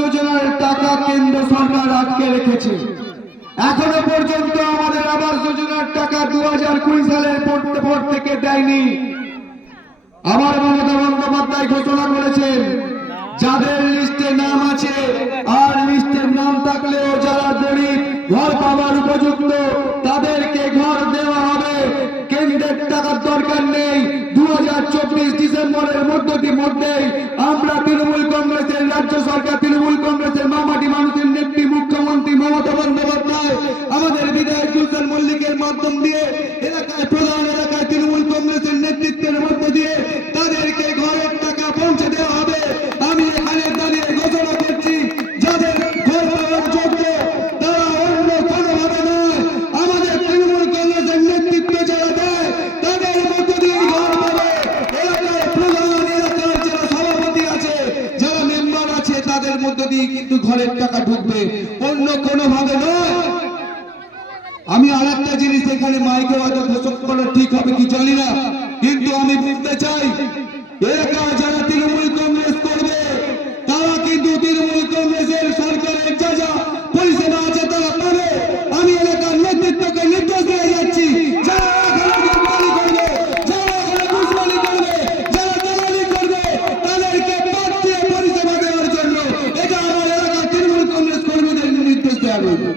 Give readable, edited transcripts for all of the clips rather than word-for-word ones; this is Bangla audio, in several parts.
যোজনার টাকা কেন্দ্র সরকার আটকে রেখেছে। এখনো পর্যন্ত আমাদের আবাস যোজনার টাকা 2020 সালের পর থেকে দেয়নি। আমার মমতা বন্দ্যোপাধ্যায় ঘোষণা করেছেন যাদের লিস্টে নাম আছে আর লিস্টের নাম থাকলেও যারা গরিব ঘর পাওয়ার উপযুক্ত তাদেরকে ঘর দেওয়া হবে। কেন্দ্রের টাকার দরকার নেই। 2024 ডিসেম্বরের মধ্যেই আমরা তৃণমূল কংগ্রেসের রাজ্য সরকার, তৃণমূল কংগ্রেসের মামাটি মানুষের নেত্রী মুখ্যমন্ত্রী মমতা বন্দ্যোপাধ্যায় আমাদের বিধায়ক গুলশান মল্লিকের মাধ্যম দিয়ে এলাকায় প্রধান এলাকায় তৃণমূল কংগ্রেসের নেতৃত্বের মধ্য দিয়ে তাদেরকে ঘরের টাকা পৌঁছে দেওয়া হবে। আমি এখানে দাঁড়িয়ে ঘোষণা করছি যাদের ঘর পাওয়ার যোগ্য তারা অন্য কোনোভাবে নয়, আমাদের তৃণমূল কংগ্রেসের নেতৃত্ব যারা দেয় তাদের মধ্য দিয়ে ঘর পাবে। এলাকায় প্রধান এলাকার যারা সভাপতি আছে যারা মেম্বার আছে তাদের মধ্য দিয়ে কিন্তু ঘরের টাকা ঢুকবে, অন্য কোনোভাবে নয়। আমি আর একটা জিনিস এখানে মাইকে হয়তো ঘোষণা করা ঠিক হবে কি জানি না, কিন্তু আমি বলতে চাই এলাকায় যারা তৃণমূল কংগ্রেস করবে তারা কিন্তু তৃণমূল কংগ্রেসের সরকারের যা যা পরিষেবা আছে তারা পাবে। আমি এলাকার নেতৃত্বকে নির্দেশ দিয়ে যাচ্ছি যারা এখানে দুর্নীতি করবে, যারা এখানে দুষ্কর্ম করবে, যারা দালালি করবে তাদেরকে বাদ দিয়ে পরিষেবা দেওয়ার জন্য এটা আমার এলাকার তৃণমূল কংগ্রেস কর্মীদের নির্দেশ দেওয়া হবে।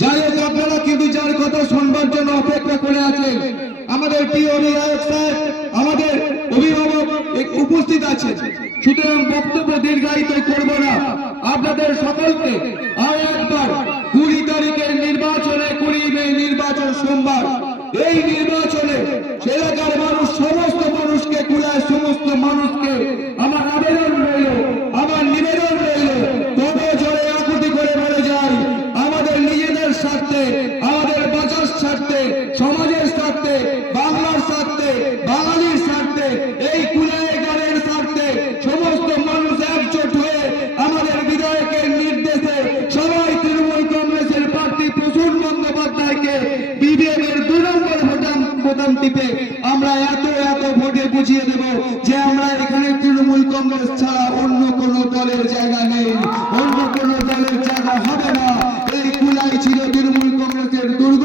যাই হোক, আপনারা কিন্তু যার কথা শুনবার জন্য অপেক্ষা করে আছেন আমাদের প্রিয় বিধায়ক স্যার, আমাদের অভিভাবক উপস্থিত আছেন। সুতরাং বক্তব্য দীর্ঘায়িত করব না। আপনাদের সকলকে আর একবার 20 তারিখের নির্বাচনে, 20 মে নির্বাচন সোমবার, এই নির্বাচনে এলাকার মানুষ সমস্ত মানুষকে কুলায়, সমস্ত মানুষকে আমার আবেদন রইল, আমার নিবেদন রইল, তবে জোরে আকুতি করে বলে যাই আমাদের নিজেদের স্বার্থে, আমাদের বাঁচার স্বার্থে, সমাজের স্বার্থে, বাংলার স্বার্থে, বাঙালির স্বার্থে, এই কুলায় গানের স্বার্থে সমস্ত মানুষ একজোট হয়ে আমাদের বিধায়কের নির্দেশে সবাই তৃণমূল কংগ্রেসের প্রার্থী প্রসূন বন্দ্যোপাধ্যায়কে বিবেকের 2 নম্বর বোতাম টিপে আমরা এত ভোটে বুঝিয়ে দেব যে আমরা এখানে তৃণমূল কংগ্রেস ছাড়া অন্য কোন দলের জায়গা নেই, অন্য কোন দলের জায়গা হবে না। এই কুলাই ছিল তৃণমূল কংগ্রেসের দুর্গ,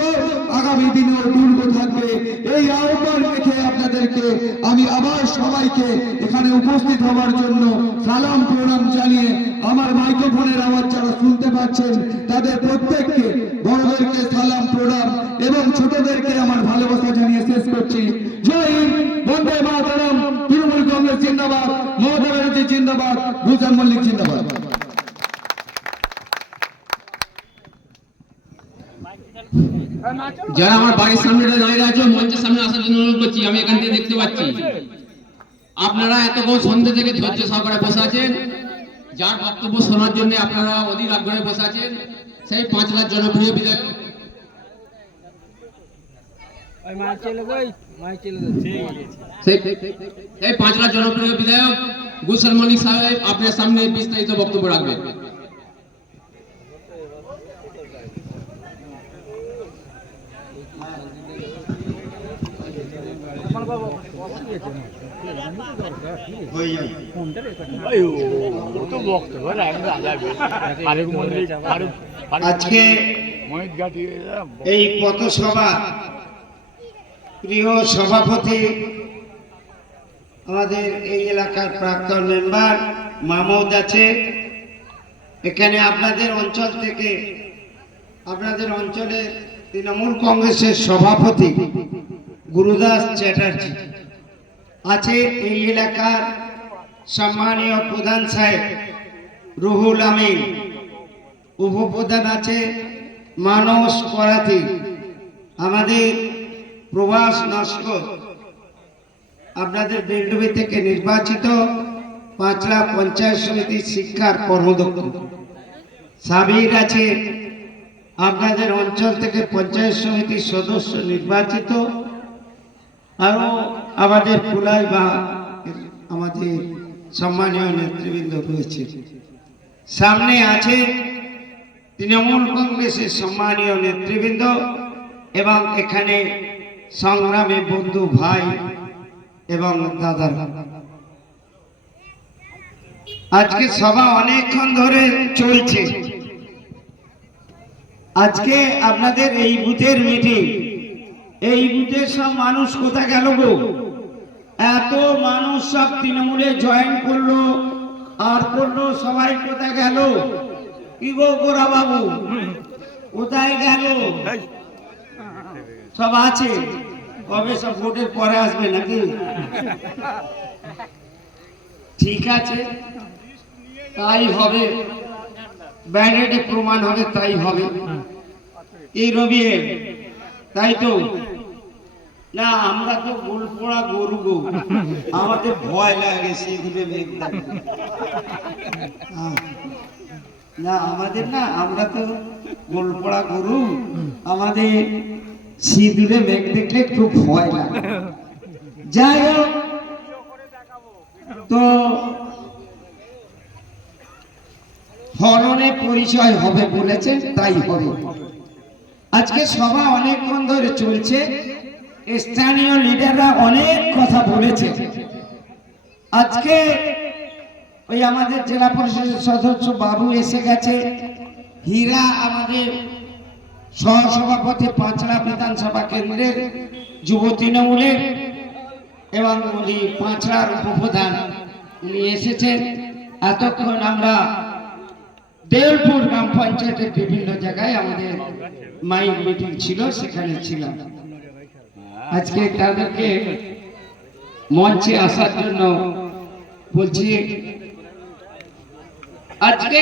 আগামী দিনেও দুর্গ থাকবে। এই আহ্বান রেখে আপনাদেরকে আমি আবার সবাইকে এখানে উপস্থিত হওয়ার জন্য সালাম প্রণাম জানিয়ে আমার মাইক্রোফোনের আওয়াজ যারা শুনতে পাচ্ছেন তাদের প্রত্যেককে, বড়দেরকে সালাম প্রণাম এবং ছোটদেরকে আমার ভালোবাসা জানিয়ে শেষ করছি। জয় হিন্দ, বন্দে মাতরম, তৃণমূল কংগ্রেস জিন্দাবাদ, মমতা ব্যানার্জি জিন্দাবাদ, গুলশান মল্লিক জিন্দাবাদ। যারা আমার বাড়ির সামনে দাঁড়িয়ে আছে মঞ্চের সামনে আসার জন্য অনুরোধ করছি। আমি এখান থেকে দেখতে পাচ্ছি আপনারা এতক্ষণ সন্ধ্যে থেকে ধৈর্য সহকারে বসে আছেন, যার বক্তব্য শোনার জন্য আপনারা অধীর আগ্রহে বসে আছেন। সেই 5 লাখ জনপ্রিয় বিধায়ক, সেই 5 লাখ জনপ্রিয় বিধায়ক গুলশান মল্লিক সাহেব আপনার সামনে বিস্তারিত বক্তব্য রাখবেন। আজকে এই পথসভা প্রিয় সভাপতি আমাদের এই এলাকার প্রাক্তন মেম্বার মাহমুদ আছে এখানে, আপনাদের অঞ্চল থেকে, আপনাদের অঞ্চলের তৃণমূল কংগ্রেসের সভাপতি গুরুদাস চ্যাটার্জি আছে, এই এলাকার সম্মানীয় প্রধান সাহেব রুহুল আমিন, উপপ্রধান আছে মানস করাতি, আমাদের প্রভাস নস্কর আপনাদের বেলডুবি থেকে নির্বাচিত 5 লাখ পঞ্চায়েত সমিতি শিক্ষার কর্মদক্ষ, সাবির আছে আপনাদের অঞ্চল থেকে পঞ্চায়েত সমিতির সদস্য নির্বাচিত, আরো আমাদের কুলাই বা আমাদের সম্মানীয় নেতৃবৃন্দ রয়েছে। সামনে আছে তৃণমূল কংগ্রেসের সম্মানীয় নেতৃবৃন্দ এবং এখানে সংগ্রামী বন্ধু ভাই এবং দাদারা। আজকে সভা অনেকক্ষণ ধরে চলছে। আজকে আপনাদের এই বুথের মিটিং, এই বুথের সব মানুষ কোথায় গেল গো? এত মানুষ সব তৃণমূলে জয়েন করলো আর করলো, সবাই কোথায় গেল? কি গো গোরা বাবু, কোথায় গেল? সব আছে, কবে সব ভোটের পরে আসবে নাকি? ঠিক আছে, তাই হবে, ব্যালেটে প্রমাণ হবে, তাই হবে। এই রবি, তাই তো না? আমরা তো গোলপোড়া গরু গো, আমাদের ভয় লাগে সেগুলো মেঘ দেখে। না আমাদের না, আমরা তো গোলপোড়া গরু, আমাদের সিঁদুরে মেঘ দেখলে খুব ভয় লাগে। যাই হোক, তো হরণে পরিচয় হবে বলেছেন, তাই হবে। আজকে সভা অনেকক্ষণ ধরে চলছে, স্থানীয় লিডাররা অনেক কথা বলেছে। আজকে ওই আমাদের জেলা পরিষদের সদস্য বাবু এসে গেছে, হীরা আমাদের সহসভাপতি পাঁচড়া বিধানসভা কেন্দ্রের যুব তৃণমূলের এবং উনি পাঁচড়ার উপপ্রধান, উনি এসেছেন। এতক্ষণ আমরা দেউলপুর গ্রাম পঞ্চায়েতের বিভিন্ন জায়গায় আমাদের মাইক মিটিং ছিল, সেখানে ছিলাম। আজকে তাদেরকে মঞ্চে আসার জন্য বলছি। আজকে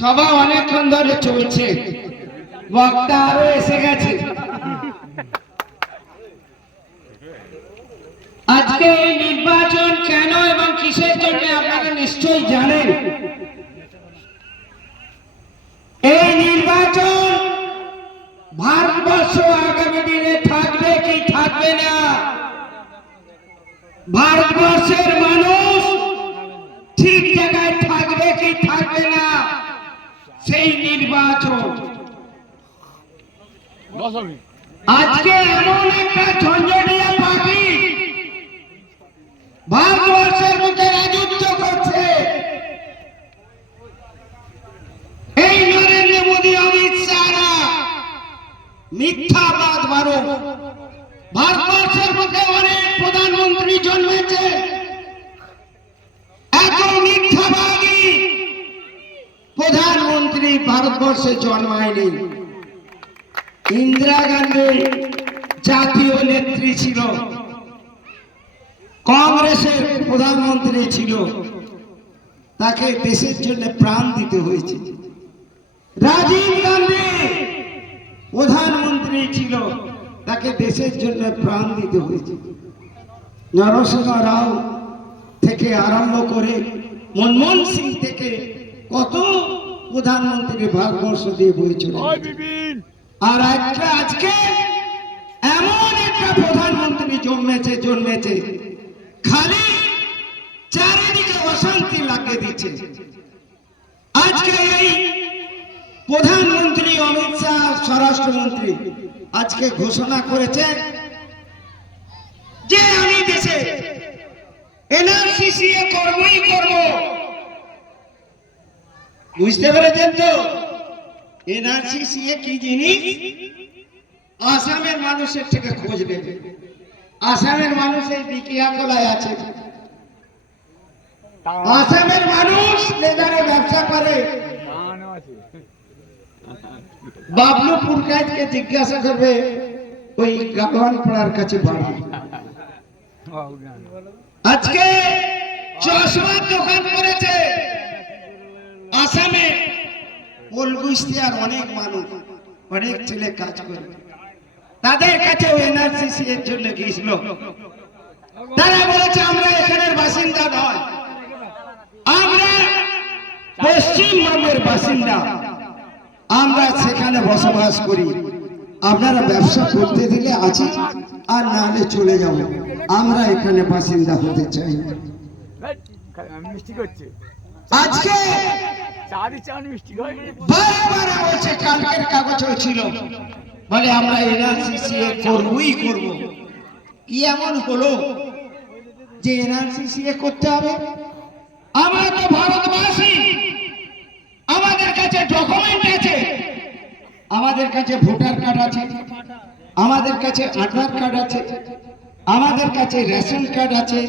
সভা অনেকক্ষণ ধরে চলছে, বক্তা আরো এসে গেছে। আজকে এই নির্বাচন কেন এবং কিসের জন্য আপনারা নিশ্চয়ই জানেন। এই নির্বাচন ভারতবর্ষ আগামী দিনে থাকবে কি থাকবে না, ভারতবর্ষের মানুষ ঠিক জায়গায় থাকবে কি থাকবে না, সেই নির্বাচন। আজকে এমন একটা ঝঞ্ঝটিয়া পার্টি ভারতবর্ষের বুকে রাজত্ব করছে। এই নরেন্দ্র মোদী, অমিত শাহরা মিথ্যাবাদ বারো। ভারতবর্ষের বুকে অনেক প্রধানমন্ত্রী জন্মেছে, এত মিথ্যাবাদী প্রধানমন্ত্রী ভারতবর্ষে জন্মায়নি। ইন্দিরা গান্ধী জাতীয় নেত্রী ছিল, কংগ্রেসের প্রধানমন্ত্রী ছিল, তাকে দেশের জন্য প্রাণ দিতে হয়েছে। রাজীব গান্ধী প্রধানমন্ত্রী ছিল, তাকে দেশের জন্য প্রাণ দিতে হয়েছে। নরসিংহ রাও থেকে আরম্ভ করে মনমোহন সিং থেকে কত প্রধানমন্ত্রী ভারতবর্ষ দিয়ে বইছিল। আর আজকে এমন একটা প্রধানমন্ত্রী জন্মেছে খালি চারিদিকে অশান্তি লাগিয়ে দিচ্ছে। আজকে এই প্রধানমন্ত্রী অমিত শাহ, স্বরাষ্ট্রমন্ত্রী, আজকে ঘোষণা করেছে যে আমি দেশে এনআরসি করবই করব। বুঝতে পেরেছেন তো এনআরসি কি জিনিস? আসামের মানুষের থেকে খোঁজ নেবে। আসামের মানুষ এই বিকিয়াকলায় আছে, আসামের মানুষ লেদারে ব্যবসা করে। বাবলু পুরকাইতকে জিজ্ঞাসা করবে, ওই গালওয়ান পাড়ার কাছে বাড়ি। আজকে চশমার দোকান করেছে আসামে, আর অনেক মানুষ, অনেক ছেলে কাজ করে, তাদের কাছে এনআরসি এর জন্য গিয়েছিল। তারা বলেছে আমরা এখানের বাসিন্দা নয়, আমরা পশ্চিমবঙ্গের বাসিন্দা, আমরা সেখানে বসবাস করি, আপনারা ব্যবসা করতে দিলে আছি, আর না হলে চলে যাব, আমরা এখানে বাসিন্দা হতে চাই। আজকে বারবার বলছে, কালকের কাগজ ছিল, বলে আমরা এনআরসি করবই করব। কি এমন হলো যে এনআরসি করতে হবে? আমরা তো ভারতবাসী, আমাদের কাছে ডকুমেন্ট আছে, আমাদের কাছে ভোটার কার্ড আছে, আমাদের কাছে আধার কার্ড আছে, আমাদের কাছে রেশন কার্ড আছে,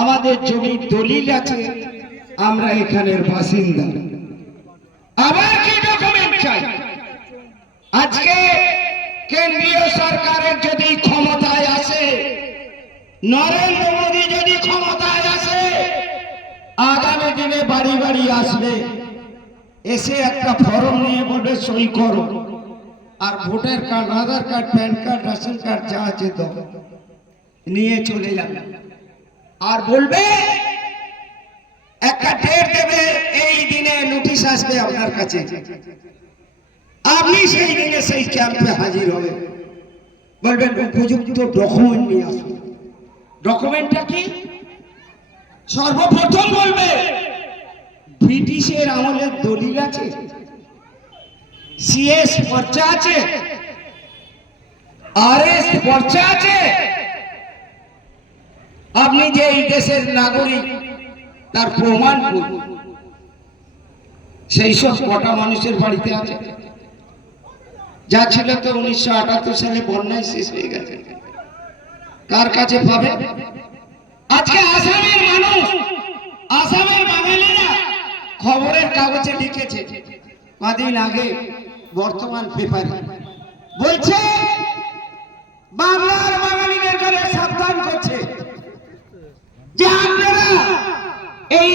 আমাদের জমির দলিল আছে, আমরা এখানের বাসিন্দা। আবার কি ডকুমেন্ট চাই? আজকে কেন্দ্রীয় সরকারের যদি ক্ষমতায় আসে, নরেন্দ্র মোদী যদি ক্ষমতায় আসে, আগামী দিনে বাড়ি বাড়ি আসবে, এসে একটা ফর্ম নিয়ে বলবে সই করো, আর voter card, Aadhaar card, PAN card, ration card যা আছে তো নিয়ে চলে যাবে, আর বলবে একটা ডেট দেবে, এই দিনে নোটিশ আসবে আপনার কাছে, আপনি সেই দিনে সেই ক্যাম্পে হাজির হবে, বলবেন উপযুক্ত ডকুমেন্ট নিয়ে আসুন। ডকুমেন্টটা কি? সর্বপ্রথম বলবে ব্রিটিশের আমলের দলিল আছে, সিএস পর্চা আছে, আরএস পর্চা আছে, আপনি যে এই দেশের নাগরিক তার প্রমাণ করুন। সেই সব কটা মানুষের বাড়িতে আছে? যা ছিল তো 1978 সালে বন্যায় শেষ হয়ে গেছে, কার কাছে পাবে? আজকে আসামের মানুষ, আসামের বাঙালিরা খবরের কাগজে লিখেছে কদিন আগে, বর্তমান পেপারে বলছে বাংলার বাঙালিদের ঘরে সাবধান করছে যে আপনারা এই